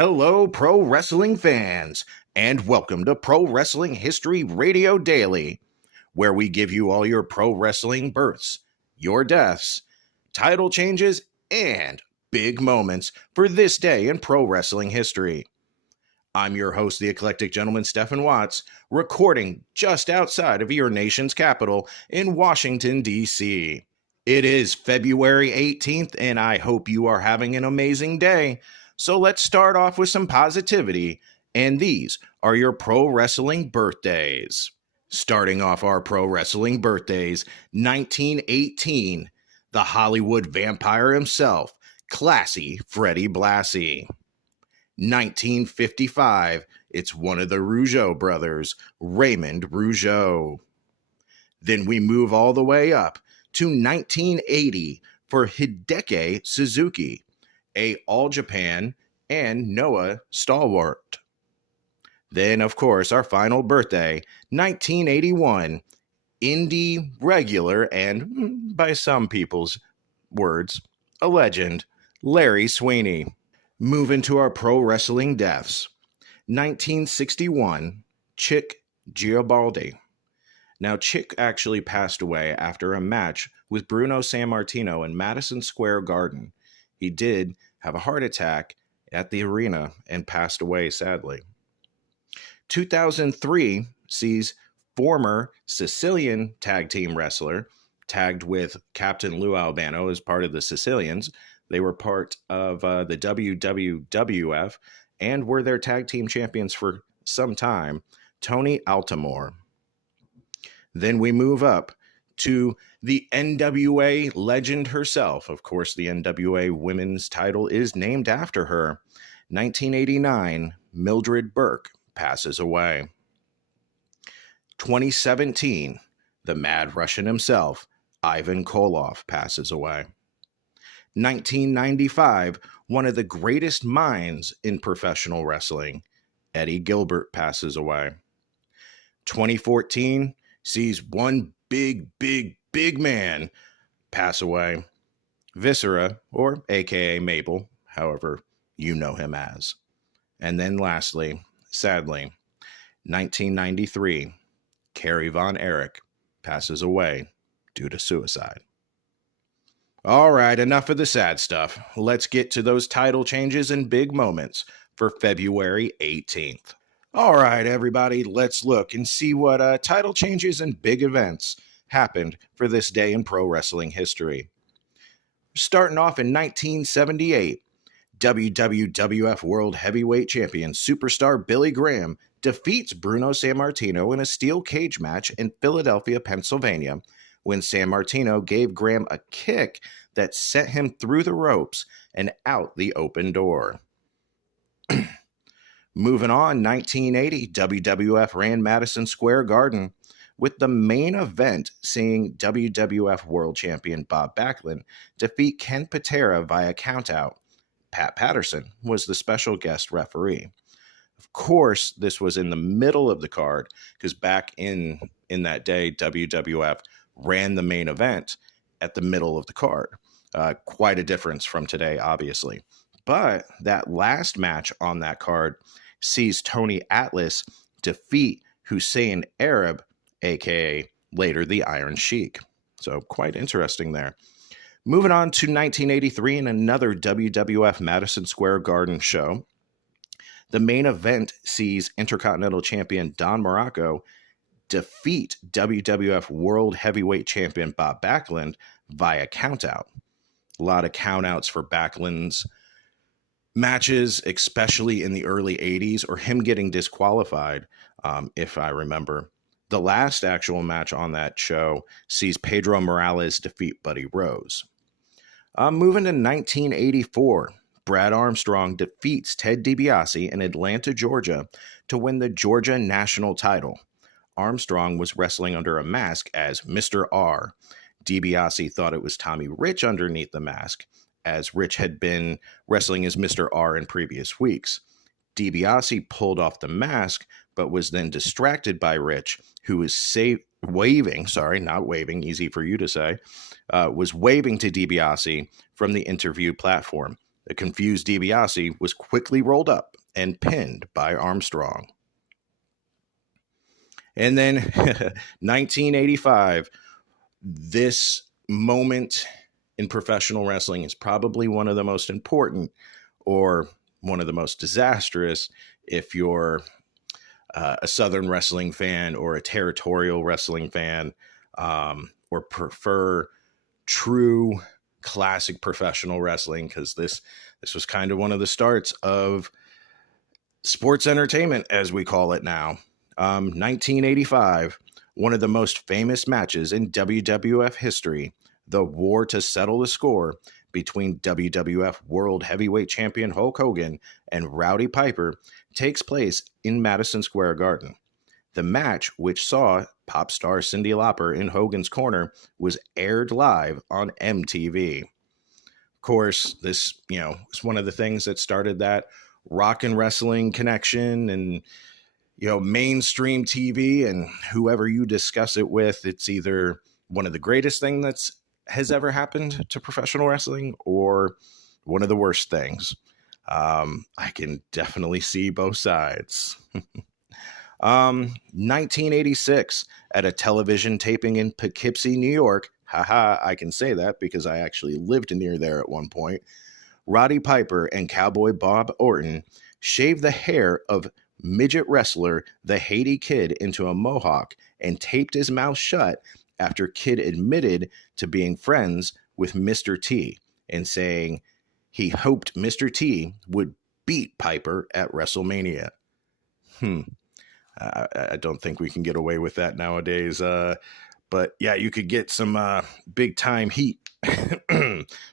Hello, pro wrestling fans, and welcome to Pro Wrestling History Radio Daily, where we give you all your pro wrestling births, your deaths, title changes, and big moments for this day in pro wrestling history. I'm your host, the eclectic gentleman Stephen Watts, recording just outside of your nation's capital in Washington, D.C. It is February 18th, and I hope you are having an amazing day. So let's start off with some positivity, and these are your pro wrestling birthdays. Starting off our pro wrestling birthdays, 1918, the Hollywood vampire himself, Classy Freddie Blassie. 1955, it's one of the Rougeau brothers, Raymond Rougeau. Then we move all the way up to 1980 for Hideki Suzuki, a All Japan and Noah stalwart. Then, of course, our final birthday, 1981, indie regular and, by some people's words, a legend, Larry Sweeney. Moving to our pro wrestling deaths. 1961, Chick Giabaldi. Now, Chick actually passed away after a match with Bruno Sammartino in Madison Square Garden. He did have a heart attack at the arena and passed away, sadly. 2003 sees former Sicilian tag team wrestler, tagged with Captain Lou Albano as part of the Sicilians. They were part of the WWF and were their tag team champions for some time, Tony Altamore. Then we move up to the NWA legend herself. Of course, the NWA women's title is named after her. 1989, Mildred Burke passes away. 2017, the Mad Russian himself, Ivan Koloff, passes away. 1995, one of the greatest minds in professional wrestling, Eddie Gilbert, passes away. 2014 sees one big man pass away. Viscera, or aka Mabel, however you know him as. And then lastly, sadly, 1993, Kerry Von Erich passes away due to suicide. All right, enough of the sad stuff. Let's get to those title changes and big moments for February 18th. All right, everybody, let's look and see what title changes and big events happened for this day in pro wrestling history. Starting off in 1978, WWF World Heavyweight Champion Superstar Billy Graham defeats Bruno Sammartino in a steel cage match in Philadelphia, Pennsylvania, when Sammartino gave Graham a kick that sent him through the ropes and out the open door. Moving on, 1980, WWF ran Madison Square Garden, with the main event seeing WWF World Champion Bob Backlund defeat Ken Patera via countout. Pat Patterson was the special guest referee. Of course, this was in the middle of the card, because back in that day, WWF ran the main event at the middle of the card. Quite a difference from today, obviously. But that last match on that card sees Tony Atlas defeat Hussein Arab, aka later the Iron Sheik. So quite interesting there. Moving on to 1983 in another WWF Madison Square Garden show. The main event sees Intercontinental Champion Don Morocco defeat WWF World Heavyweight Champion Bob Backlund via countout. A lot of countouts for Backlund's matches, especially in the early 80s, or him getting disqualified, if I remember. The last actual match on that show sees Pedro Morales defeat Buddy Rose. Moving to 1984, Brad Armstrong defeats Ted DiBiase in Atlanta, Georgia, to win the Georgia national title. Armstrong was wrestling under a mask as Mr. R. DiBiase thought it was Tommy Rich underneath the mask, as Rich had been wrestling as Mr. R in previous weeks. DiBiase pulled off the mask, but was then distracted by Rich, who was waving to DiBiase from the interview platform. The confused DiBiase was quickly rolled up and pinned by Armstrong. And then 1985, this moment in professional wrestling is probably one of the most important or one of the most disastrous if you're a Southern wrestling fan or a territorial wrestling fan, or prefer true classic professional wrestling, because this was kind of one of the starts of sports entertainment, as we call it now. 1985, one of the most famous matches in WWF history, the war to settle the score between WWF World Heavyweight Champion Hulk Hogan and Rowdy Piper, takes place in Madison Square Garden. The match, which saw pop star Cyndi Lauper in Hogan's corner, was aired live on MTV. Of course, this, is one of the things that started that rock and wrestling connection, and mainstream TV, and whoever you discuss it with, it's either one of the greatest things that has ever happened to professional wrestling or one of the worst things. I can definitely see both sides. 1986, at a television taping in Poughkeepsie, New York. Haha, I can say that because I actually lived near there at one point. Roddy Piper and Cowboy Bob Orton shaved the hair of midget wrestler the Haiti Kid into a mohawk and taped his mouth shut after Kid admitted to being friends with Mr. T and saying he hoped Mr. T would beat Piper at WrestleMania. I don't think we can get away with that nowadays. But yeah, you could get some big time heat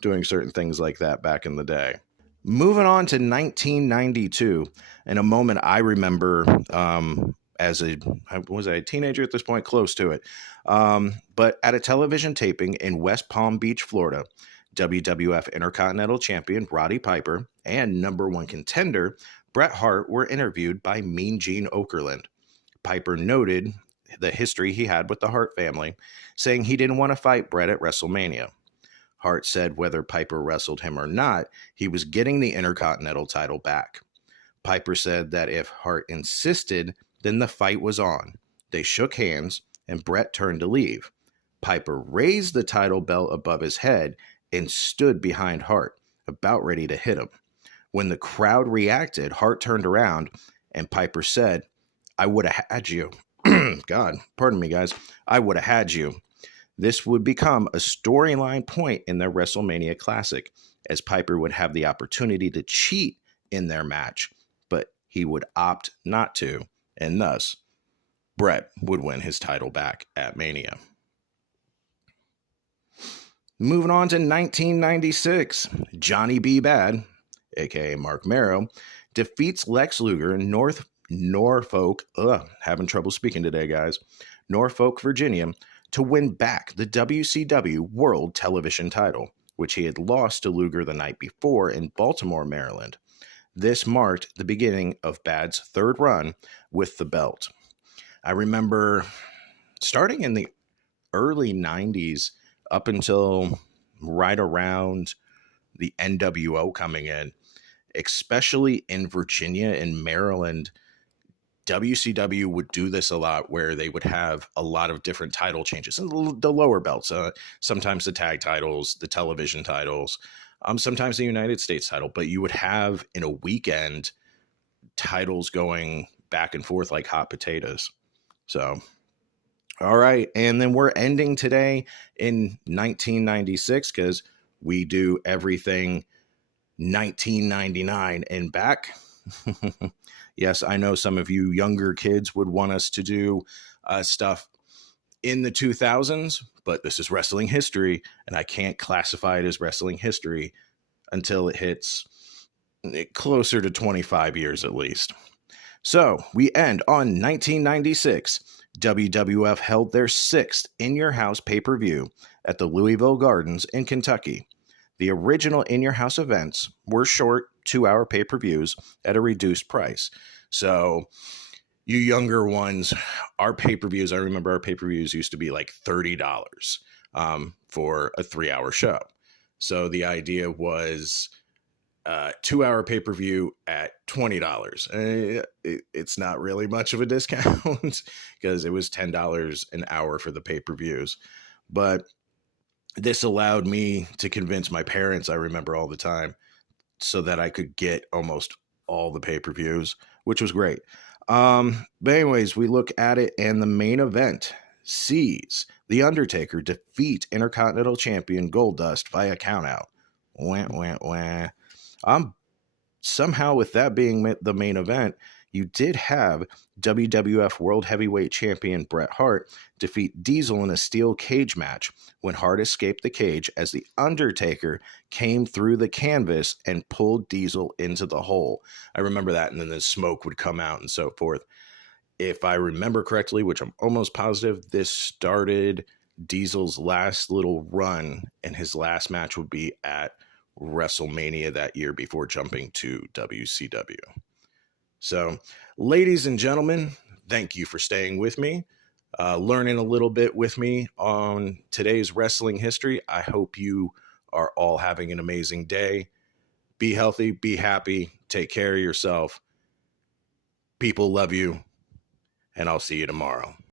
doing certain things like that back in the day. Moving on to 1992, and a moment I remember was I a teenager at this point? Close to it. But at a television taping in West Palm Beach, Florida, WWF Intercontinental Champion Roddy Piper and number one contender Bret Hart were interviewed by Mean Gene Okerlund. Piper noted the history he had with the Hart family, saying he didn't want to fight Bret at WrestleMania. Hart said whether Piper wrestled him or not, he was getting the Intercontinental title back. Piper said that if Hart insisted, then the fight was on. They shook hands, and Bret turned to leave. Piper raised the title belt above his head and stood behind Hart, about ready to hit him. When the crowd reacted, Hart turned around, and Piper said, "I would have had you." God, pardon me, guys. "I would have had you." This would become a storyline point in their WrestleMania Classic, as Piper would have the opportunity to cheat in their match, but he would opt not to, and thus, Bret would win his title back at Mania. Moving on to 1996, Johnny B. Bad, aka Mark Merrow, defeats Lex Luger in Norfolk, having trouble speaking today, guys, Norfolk, Virginia, to win back the WCW World Television title, which he had lost to Luger the night before in Baltimore, Maryland. This marked the beginning of Bad's third run with the belt. I remember starting in the early 90s up until right around the NWO coming in, especially in Virginia and Maryland, WCW would do this a lot, where they would have a lot of different title changes, and the lower belts, sometimes the tag titles, the television titles, sometimes the United States title, but you would have in a weekend titles going back and forth like hot potatoes. So, all right. And then we're ending today in 1996, because we do everything 1999 and back. Yes, I know some of you younger kids would want us to do stuff in the 2000s, but this is wrestling history, and I can't classify it as wrestling history until it hits closer to 25 years at least. So we end on 1996. WWF held their sixth In Your House pay-per-view at the Louisville Gardens in Kentucky. The original In Your House events were short 2-hour pay-per-views at a reduced price. So you younger ones, our pay-per-views, I remember our pay-per-views used to be like $30 for a 3-hour show. So the idea was 2-hour pay-per-view at $20. It's not really much of a discount because it was $10 an hour for the pay-per-views. But this allowed me to convince my parents, I remember all the time, so that I could get almost all the pay-per-views, which was great. But anyways, we look at it, and the main event sees The Undertaker defeat Intercontinental Champion Goldust via countout. Wah, wah, wah. Somehow, with that being the main event, you did have WWF World Heavyweight Champion Bret Hart defeat Diesel in a steel cage match when Hart escaped the cage as The Undertaker came through the canvas and pulled Diesel into the hole. I remember that, and then the smoke would come out and so forth. If I remember correctly, which I'm almost positive, this started Diesel's last little run, and his last match would be at WrestleMania that year before jumping to WCW. So, ladies and gentlemen, thank you for staying with me, learning a little bit with me on today's wrestling history. I hope you are all having an amazing day. Be healthy, be happy, take care of yourself. People love you, and I'll see you tomorrow.